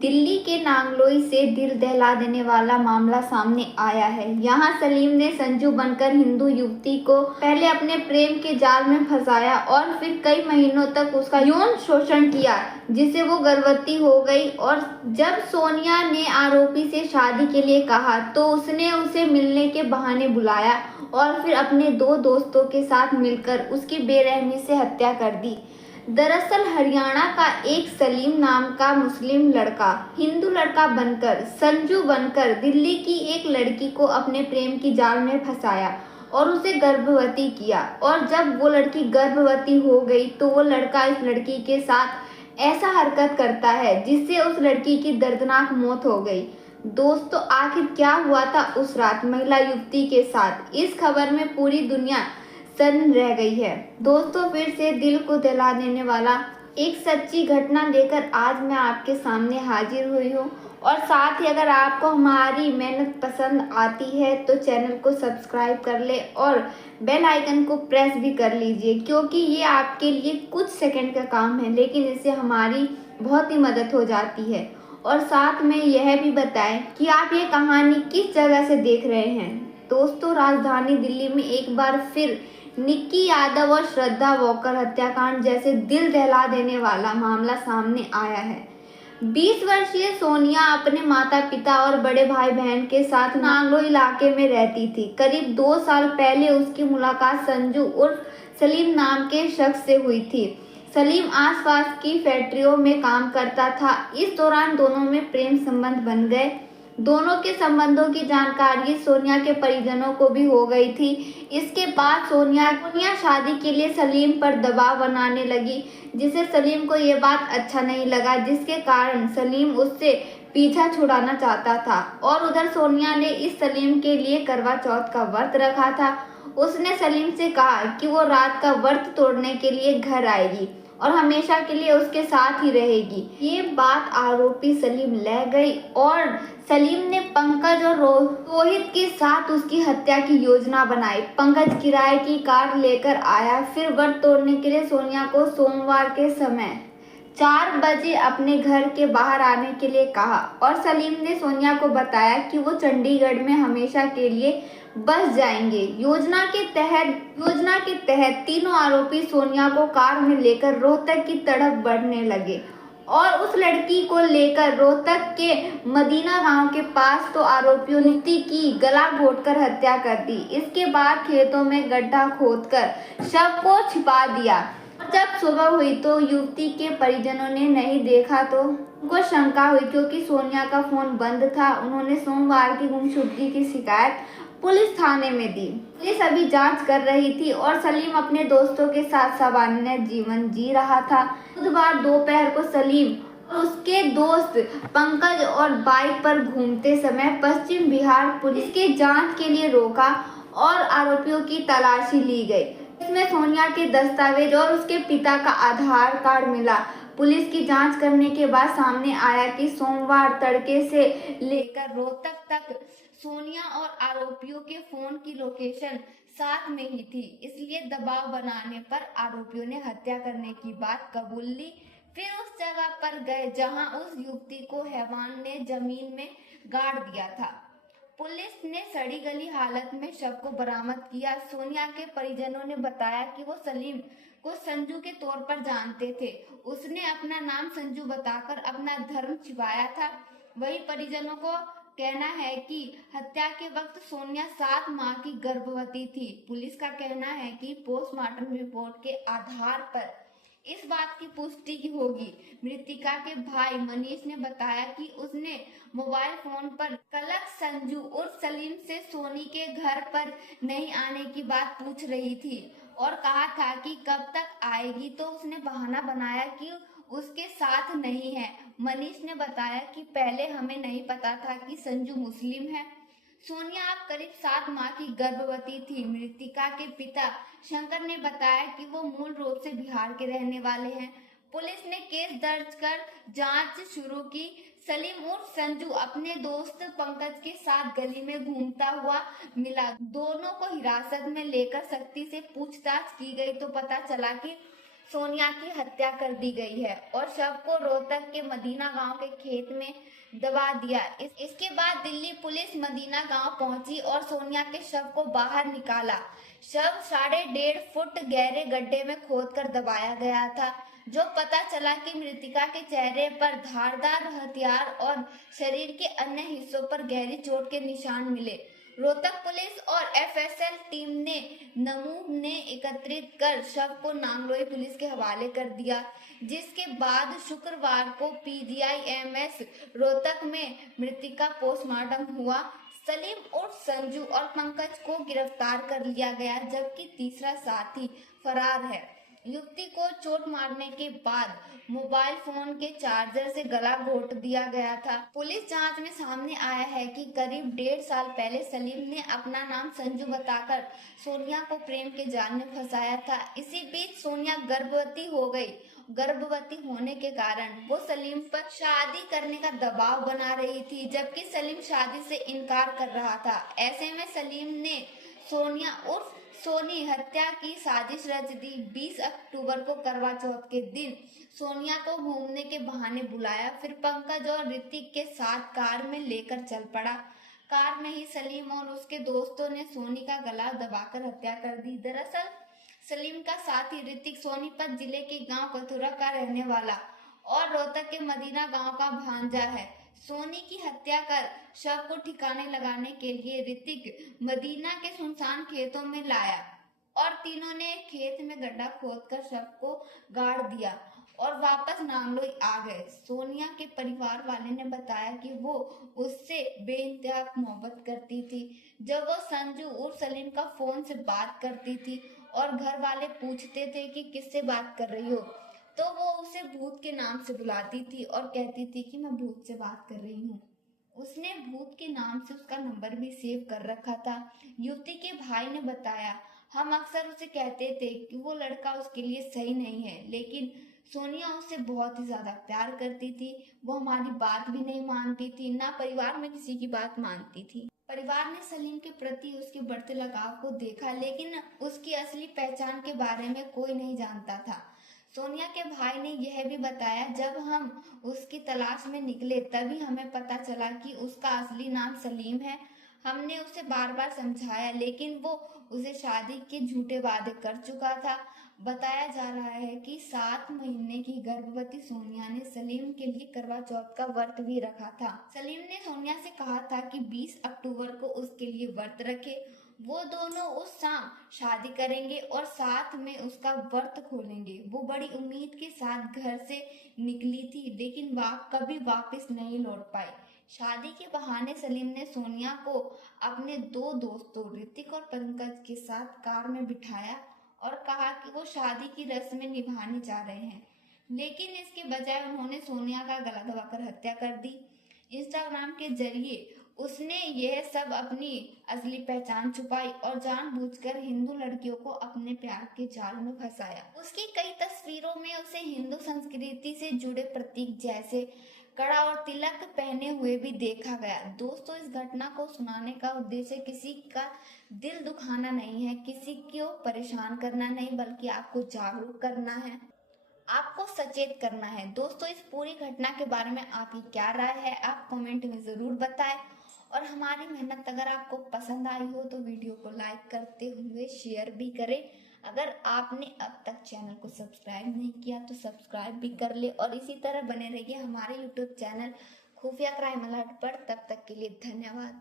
दिल्ली के नांगलोई से दिल दहला देने वाला मामला सामने आया है। यहाँ सलीम ने संजू बनकर हिंदू युवती को पहले अपने प्रेम के जाल में फंसाया और फिर कई महीनों तक उसका यौन शोषण किया, जिससे वो गर्भवती हो गई। और जब सोनिया ने आरोपी से शादी के लिए कहा तो उसने उसे मिलने के बहाने बुलाया और फिर अपने दो दोस्तों के साथ मिलकर उसकी बेरहमी से हत्या कर दी। दरअसल हरियाणा का एक सलीम नाम का मुस्लिम लड़का हिंदू लड़का बनकर संजू बनकर दिल्ली की एक लड़की को अपने प्रेम की जाल में फंसाया और उसे गर्भवती किया। और जब वो लड़की गर्भवती हो गई तो वो लड़का इस लड़की के साथ ऐसा हरकत करता है जिससे उस लड़की की दर्दनाक मौत हो गई। दोस्तों, आखिर क्या हुआ था उस रात महिला युवती के साथ? इस खबर में पूरी दुनिया सन्न रह गई है। दोस्तों, फिर से दिल को दहला देने वाला एक सच्ची घटना लेकर आज मैं आपके सामने हाजिर हुई हूँ। और साथ ही अगर आपको हमारी मेहनत पसंद आती है तो चैनल को सब्सक्राइब कर ले और बेल आइकन को प्रेस भी कर लीजिए, क्योंकि ये आपके लिए कुछ सेकंड का काम है, लेकिन इससे हमारी बहुत ही मदद हो जाती है। और साथ में यह भी बताएं कि आप ये कहानी किस जगह से देख रहे हैं। दोस्तों, राजधानी दिल्ली में एक बार फिर निक्की यादव और श्रद्धा वॉकर हत्याकांड जैसे दिल दहला देने वाला मामला सामने आया है। 20 वर्षीय सोनिया अपने माता पिता और बड़े भाई बहन के साथ नांगलो इलाके में रहती थी। करीब 2 साल पहले उसकी मुलाकात संजू उर्फ सलीम नाम के शख्स से हुई थी। सलीम आसपास की फैक्ट्रियों में काम करता था। इस दौरान दोनों में प्रेम संबंध बन गए। दोनों के संबंधों की जानकारी सोनिया के परिजनों को भी हो गई थी। इसके बाद सोनिया शादी के लिए सलीम पर दबाव बनाने लगी, जिसे सलीम को ये बात अच्छा नहीं लगा, जिसके कारण सलीम उससे पीछा छुड़ाना चाहता था। और उधर सोनिया ने इस सलीम के लिए करवा चौथ का व्रत रखा था। उसने सलीम से कहा कि वो रात का व्रत तोड़ने के लिए घर आएगी और हमेशा के लिए उसके साथ ही रहेगी। ये बात आरोपी सलीम ले गई और सलीम ने पंकज और रोहित के साथ उसकी हत्या की योजना बनाई। पंकज किराए की कार लेकर आया, फिर व्रत तोड़ने के लिए सोनिया को सोमवार के समय 4 बजे अपने घर के बाहर आने के लिए कहा और सलीम ने सोनिया को बताया कि वो चंडीगढ़ में हमेशा के लिए बस जाएंगे। योजना के तहत तीनों आरोपी सोनिया को कार में लेकर रोहतक की तरफ बढ़ने लगे और उस लड़की को लेकर रोहतक के मदीना गांव के पास तो आरोपियों ने युवती की गला घोंटकर हत्या कर दी। इसके बाद खेतों में गड्ढा खोदकर शव को छिपा दिया। जब सुबह हुई तो युवती के परिजनों ने नहीं देखा तो उनको शंका हुई, क्योंकि सोनिया का फोन बंद था। उन्होंने सोमवार की गुमशुदगी की शिकायत पुलिस थाने में दी। पुलिस अभी जांच कर रही थी और सलीम अपने दोस्तों के साथ सामान्य जीवन जी रहा था। बुधवार दोपहर को सलीम और उसके दोस्त पंकज और बाइक पर घूमते समय पश्चिम बिहार पुलिस के जांच के लिए रोका और आरोपियों की तलाशी ली गई। इसमें सोनिया के दस्तावेज और उसके पिता का आधार कार्ड मिला। पुलिस की जांच करने के बाद सामने आया कि सोमवार तड़के से लेकर रोहतक तक सोनिया और आरोपियों के फोन की लोकेशन साथ में ही थी। इसलिए दबाव बनाने पर आरोपियों ने हत्या करने की बात कबूल ली। फिर उस जगह पर गए जहां उस युवती को हैवान ने जमीन में गाड़ दिया था। पुलिस ने सड़ी गली हालत में शव को बरामद किया। सोनिया के परिजनों ने बताया कि वो सलीम को संजू के तौर पर जानते थे। उसने अपना नाम संजू बताकर अपना धर्म छिपाया था। वही परिजनों को कहना है कि हत्या के वक्त सोनिया 7 माह की गर्भवती थी। पुलिस का कहना है कि पोस्टमार्टम रिपोर्ट के आधार पर इस बात की पुष्टि होगी। मृतिका के भाई मनीष ने बताया कि उसने मोबाइल फोन पर कलक संजू उर्फ सलीम से सोनी के घर पर नहीं आने की बात पूछ रही थी और कहा था कि कब तक आएगी, तो उसने बहाना बनाया कि उसके साथ नहीं है। मनीष ने बताया कि पहले हमें नहीं पता था कि संजू मुस्लिम है। सोनिया अब करीब 7 माह की गर्भवती थी। मृतिका के पिता शंकर ने बताया कि वो मूल रूप से बिहार के रहने वाले हैं। पुलिस ने केस दर्ज कर जांच शुरू की। सलीम उर्फ संजू अपने दोस्त पंकज के साथ गली में घूमता हुआ मिला। दोनों को हिरासत में लेकर सख्ती से पूछताछ की गई तो पता चला कि सोनिया की हत्या कर दी गई है और शव को रोहतक के मदीना गांव के खेत में दबा दिया। इसके बाद दिल्ली पुलिस मदीना गांव पहुंची और सोनिया के शव को बाहर निकाला। शव 1.5 फुट गहरे गड्ढे में खोदकर दबाया गया था। जो पता चला कि मृतका के चेहरे पर धारदार हथियार और शरीर के अन्य हिस्सों पर गहरी चोट के निशान मिले। रोहतक पुलिस और एफएसएल टीम ने नमूने एकत्रित कर शव को नांगलोई पुलिस के हवाले कर दिया, जिसके बाद शुक्रवार को पीजीआईएमएस रोहतक में मृतका पोस्टमार्टम हुआ। सलीम उर्फ संजू और पंकज को गिरफ्तार कर लिया गया, जबकि तीसरा साथी फरार है। युवती को चोट मारने के बाद मोबाइल फोन के चार्जर से गला घोट दिया गया था। पुलिस जांच में सामने आया है कि करीब 1.5 साल पहले सलीम ने अपना नाम संजू बताकर सोनिया को प्रेम के जाल में फंसाया था। इसी बीच सोनिया गर्भवती हो गई। गर्भवती होने के कारण वो सलीम पर शादी करने का दबाव बना रही थी, जबकि सलीम शादी से इनकार कर रहा था। ऐसे में सलीम ने सोनिया उर्फ सोनी हत्या की साजिश रच दी। 20 अक्टूबर को करवा चौथ के दिन सोनिया को घूमने के बहाने बुलाया, फिर पंकज और ऋतिक के साथ कार में लेकर चल पड़ा। कार में ही सलीम और उसके दोस्तों ने सोनी का गला दबाकर हत्या कर दी। दरअसल सलीम का साथी ऋतिक सोनीपत जिले के गांव कथुरा का रहने वाला और रोहतक के मदीना गांव का भांजा है। सोनी की हत्या कर शव को ठिकाने लगाने के लिए ऋतिक मदीना के सुनसान खेतों में लाया और तीनों ने खेत में गड्ढा खोदकर शव को गाड़ दिया और वापस नांगलोई आ गए। सोनिया के परिवार वाले ने बताया कि वो उससे बेइंतहा मोहब्बत करती थी। जब वो संजू उर्फ सलीम का फोन से बात करती थी और घर वाले पूछते थे कि किससे बात कर रही हो, तो वो उसे भूत के नाम से बुलाती थी और कहती थी कि मैं भूत से बात कर रही हूँ। उसने भूत के नाम से उसका नंबर भी सेव कर रखा था। युवती के भाई ने बताया, हम अक्सर उसे कहते थे कि वो लड़का उसके लिए सही नहीं है, लेकिन सोनिया उससे बहुत ही ज्यादा प्यार करती थी। वो हमारी बात भी नहीं मानती थी, ना परिवार में किसी की बात मानती थी। परिवार ने सलीम के प्रति उसके बढ़ते लगाव को देखा, लेकिन उसकी असली पहचान के बारे में कोई नहीं जानता था। सोनिया के भाई ने यह भी बताया, जब हम उसकी तलाश में निकले तभी हमें पता चला कि उसका असली नाम सलीम है। हमने उसे बार बार समझाया, लेकिन वो उसे शादी के झूठे वादे कर चुका था। बताया जा रहा है कि 7 महीने की गर्भवती सोनिया ने सलीम के लिए करवा चौथ का व्रत भी रखा था। सलीम ने सोनिया से कहा था कि 20 अक्टूबर को उसके लिए व्रत रखे। वो दोनों उस शाम शादी करेंगे और साथ में उसका व्रत खोलेंगे। वो बड़ी उम्मीद के साथ घर से निकली थी, लेकिन कभी वापस नहीं लौट पाई। शादी के बहाने सलीम ने सोनिया को अपने 2 दोस्तों ऋतिक और पंकज के साथ कार में बिठाया और कहा कि वो शादी की रस्में निभाने जा रहे हैं, लेकिन इसके बजाय उन्होंने सोनिया का गला दबाकर हत्या कर दी। इंस्टाग्राम के जरिए उसने यह सब अपनी असली पहचान छुपाई और जानबूझकर हिंदू लड़कियों को अपने प्यार के जाल में फंसाया। उसकी कई तस्वीरों में उसे हिंदू संस्कृति से जुड़े प्रतीक जैसे कड़ा और तिलक पहने हुए भी देखा गया। दोस्तों, इस घटना को सुनाने का उद्देश्य किसी का दिल दुखाना नहीं है, किसी को परेशान करना नहीं, बल्कि आपको जागरूक करना है, आपको सचेत करना है। दोस्तों, इस पूरी घटना के बारे में आपकी क्या राय है, आप कमेंट में जरूर बताएं। और हमारी मेहनत अगर आपको पसंद आई हो तो वीडियो को लाइक करते हुए शेयर भी करें। अगर आपने अब तक चैनल को सब्सक्राइब नहीं किया तो सब्सक्राइब भी कर ले और इसी तरह बने रहिए हमारे यूट्यूब चैनल खुफिया क्राइम अलर्ट पर। तब तक के लिए धन्यवाद।